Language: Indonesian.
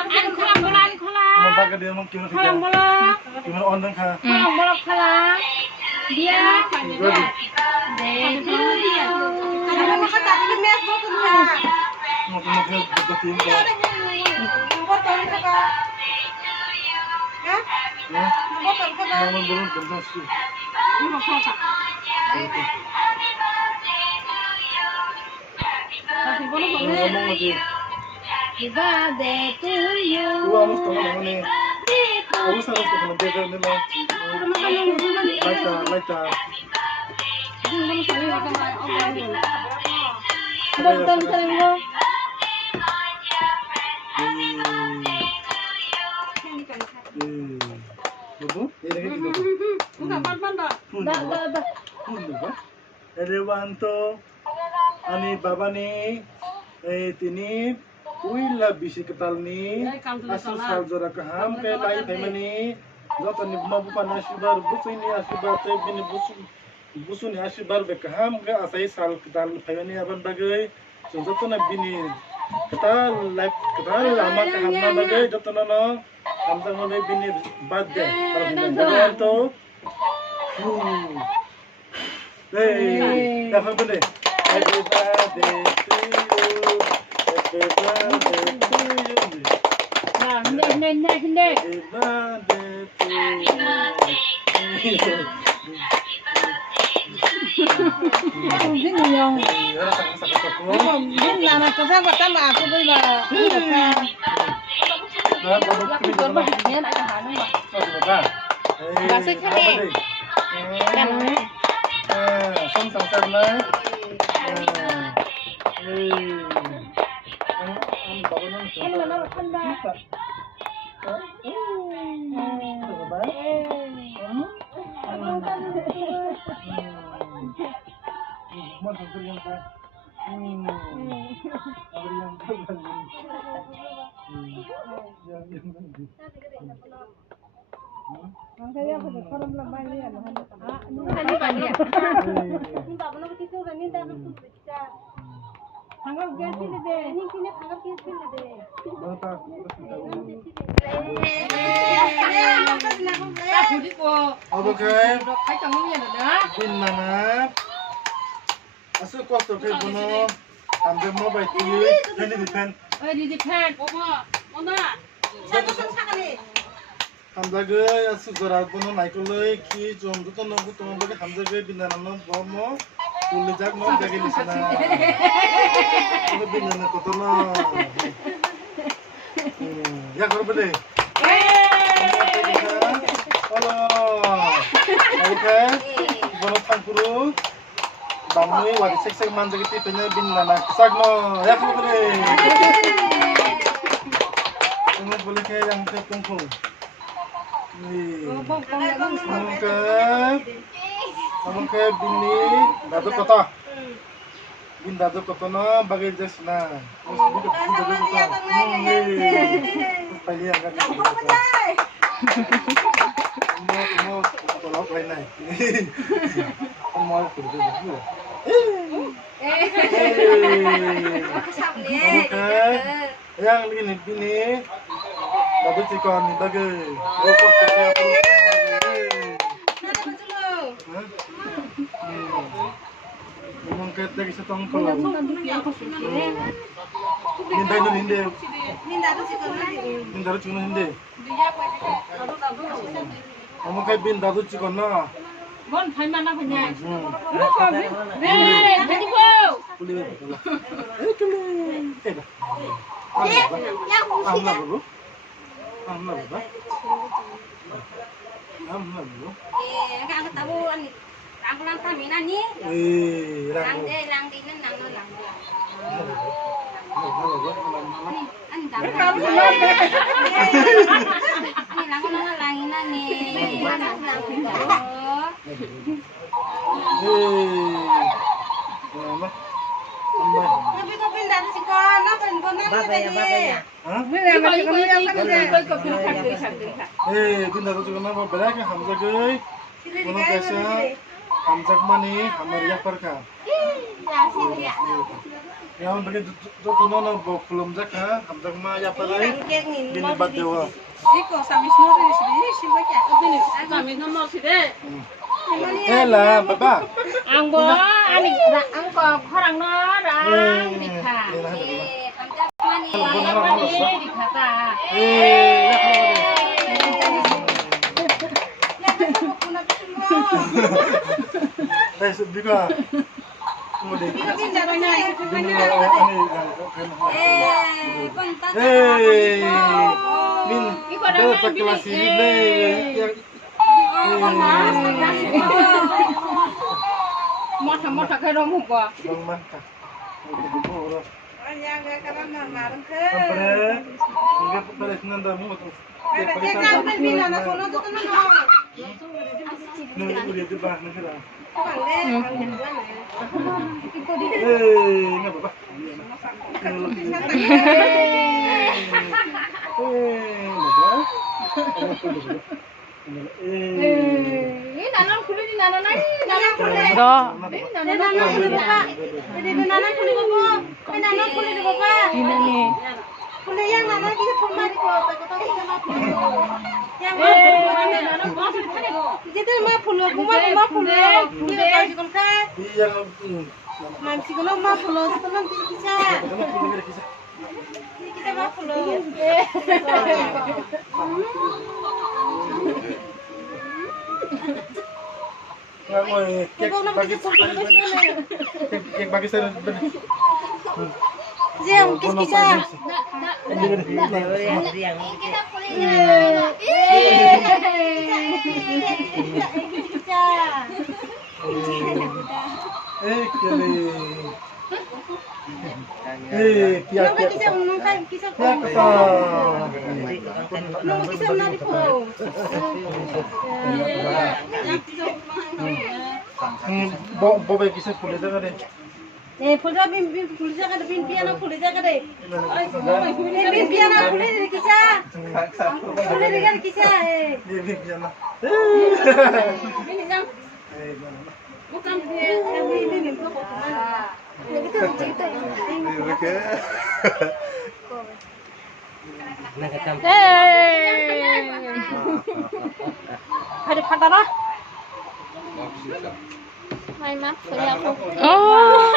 Kamu pakai dia mau gimana kita? Gimana ondeng kah? Dia. Mau betul kah? Mau belum betul sih. Ngomong lagi. Birthday to you. Gua harus tahu mana nih. Harus tahu dia kan memang. Like. Elewanto ani baba ni tini uila bisi ketal ni asu saljora kaham ke lai temani jota ni mabu pana subar busu ni asubar te bini busu ni asubar be kaham ke asai sal ketal temani aban bagai jota na bini ketal lai ketal lama kaham na bagai jota na no hamza mo bini badde elewanto Hey, dapat benda. Happy birthday to you. Happy birthday to you. Nah, ini. Happy birthday to you. Ini yang. Sakit-sakit. Ini anak saya tambah aku beli lah. Nah, Aku jual bahannya nak tahan mbak. Masih kali. Kan. Xong sẵn đấy. Ăn có cái Em là nó thân ba. Saya pada kolam lambai ni ada hanya ini banyak. Ini tak pernah begitu kan ini dah betul kita. Hangat gas ini deh. Ini kini hangat gas ini deh. Tak budi ko. Oke. Kai tanggung ya dah. Bin mana? Asal kau tu ke bono? Ambil mobile ini. Ini dipen. Di pen. Mama. Satu sekali. hamzage asu gorat bono naikoloi ki jomdu to nobu to nobu hamzage binanano bomo uli jak no jage lisana ko binana ko to no ya korbele halo oke bono tangkuru bamui wadi sek manjage ti penya binana sagno ya korbele ini boleh ke yang tertunggu Mungkin bini dadu kota, bin dadu kota na bagai jasna. Terus dadu kota. Pagi agak. Mau tolak lain naik. Mau kerja dulu. Yang ini bini. Dadu cikon bagai. Rokok kerja apa? Ngomong kete isa tong kalau. Minta itu hindi. Minta itu cuma hindi. Ngomong kay bin dadu cikon na. Bon, phải mà nó phải nhảy. Nè, đi vô. Kuli. Kuli. Amna bro. Amna bro. Amna bro. Ang tabu ani. Ang lang kami na ni. Lang Rango. de lang di na nang lang. Ang dami. Ni lang ko na lang ina ni. Lang ko. Tapi ko pindah si ko na pen ko na ni. Hah? Pindah tu juga nama berak hamzah gay. Kono kaisa hamzah mani hamar ya perka. Yang begini tuh nono belum jaka, hamdak mah ya palai. Bini bak dewa. Iko samis nori sini simba kya. Bini samis nomor sini. Lah, Bapak. Anggo ani angko orang nora dikha. Hamda mani. Dikha ta. Juga. Kemudian. Min, dapat kelas ini yang Mata kayak romuk gua. Bang Mantap. Yang karena marang ke. Ampere, enggak beres nandamu tuh. Udah di bawah nih lah. Enggak apa-apa. Ini nanan kulit di nanan lagi, nanan kulit. Nanan kulit bapak. Nanan kulit bapak. Ini nih. Kulit yang nanan kita cuma di kota kita mah kulit. Yang nanan bos itu kan itu. Jadi mah kulit, mah kulit. Kita kasih kontak. Iya. Mamsi kono mah kulit, itu nanti bisa. Kita mah kulit. Nggak mau kek bagi saya bener. Jam kis-kisa. Bobe kisah kulit kan deh. Fulda pulis ka bin piano pulis ka de. Bin piano pulis kisa. Pulis ka kisa Bin piano. Ini jam. Bukan ini kok. Gitu cerita. Ada patara. Main mah, saya aku. Oh.